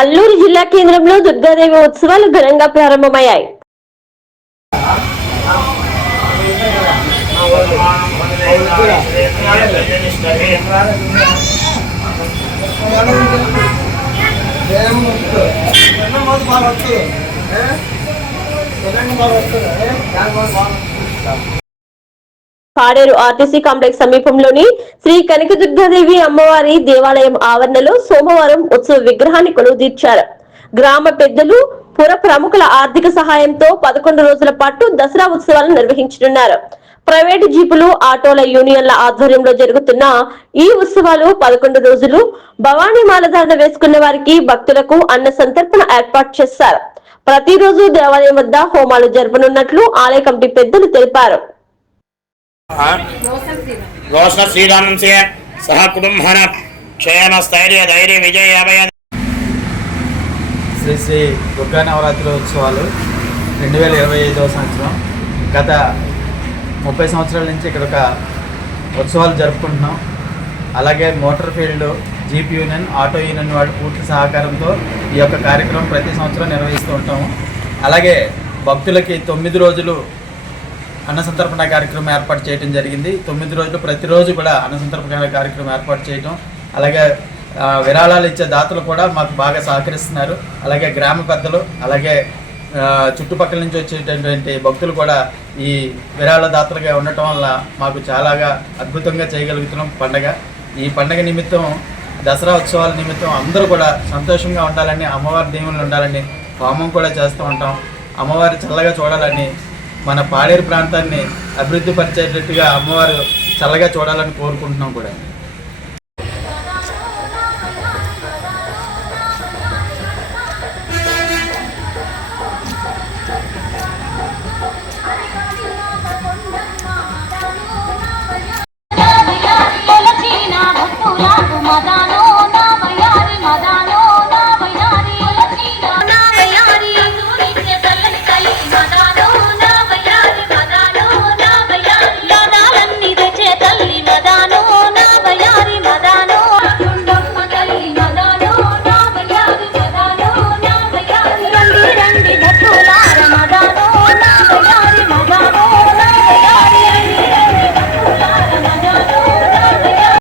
అల్లూరు జిల్లా కేంద్రంలో దుర్గాదేవి ఉత్సవాలు ఘనంగా ప్రారంభమయ్యాయి. పాడేరు ఆర్టీసీ కాంప్లెక్స్ సమీపంలోని శ్రీ కనకదుర్గాదేవి అమ్మవారి దేవాలయం ఆవరణలో సోమవారం ఉత్సవ విగ్రహాన్ని కొలువుదీర్చారు. గ్రామ పెద్దలు పుర ప్రముఖుల ఆర్థిక సహాయంతో పదకొండు రోజుల పాటు దసరా ఉత్సవాలను నిర్వహించనున్నారు. ప్రైవేటు జీపులు ఆటోల యూనియన్ల ఆధ్వర్యంలో జరుగుతున్న ఈ ఉత్సవాలు పదకొండు రోజులు భవానీ మాలధారణ వేసుకున్న వారికి భక్తులకు అన్న సంతర్పణ ఏర్పాటు చేశారు. ప్రతిరోజు దేవాలయం వద్ద హోమాలు జరపనున్నట్లు ఆలయ కమిటీ పెద్దలు తెలిపారు. రోష శ్రీరామంశే సహ కుటుంబన క్షేమ స్థైర్య ధైర్య విజయ అభయ శ్రీ శ్రీ దుర్గా నవరాత్రి ఉత్సవాలు రెండు వేల ఇరవై ఐదవ సంవత్సరం. గత ముప్పై సంవత్సరాల నుంచి ఇక్కడ ఒక ఉత్సవాలు జరుపుకుంటున్నాం. అలాగే motor field jeep union auto union వాటి పూర్తి సహకారంతో ఈ యొక్క కార్యక్రమం ప్రతి సంవత్సరం నిర్వహిస్తూ ఉంటాము. అలాగే భక్తులకి తొమ్మిది రోజులు అన్నసంతర్పణ కార్యక్రమం ఏర్పాటు చేయడం జరిగింది. తొమ్మిది రోజులు ప్రతిరోజు కూడా అన్నసంతర్పణ కార్యక్రమం ఏర్పాటు చేయటం. అలాగే విరాళాలు ఇచ్చే దాతలు కూడా మాకు బాగా సహకరిస్తున్నారు. అలాగే గ్రామ పెద్దలు అలాగే చుట్టుపక్కల నుంచి వచ్చేటటువంటి భక్తులు కూడా ఈ విరాళ దాతలుగా ఉండటం వల్ల మాకు చాలాగా అద్భుతంగా చేయగలుగుతున్నాం పండగ. ఈ పండగ నిమిత్తం దసరా ఉత్సవాల నిమిత్తం అందరూ కూడా సంతోషంగా ఉండాలని అమ్మవారి దేవుళ్ళు ఉండాలని హోమం కూడా చేస్తూ ఉంటాం. అమ్మవారి చల్లగా చూడాలని మన పాడేరు ప్రాంతాన్ని అభివృద్ధి పరిచేటట్టుగా అమ్మవారు చల్లగా చూడాలని కోరుకుంటున్నాం కూడా.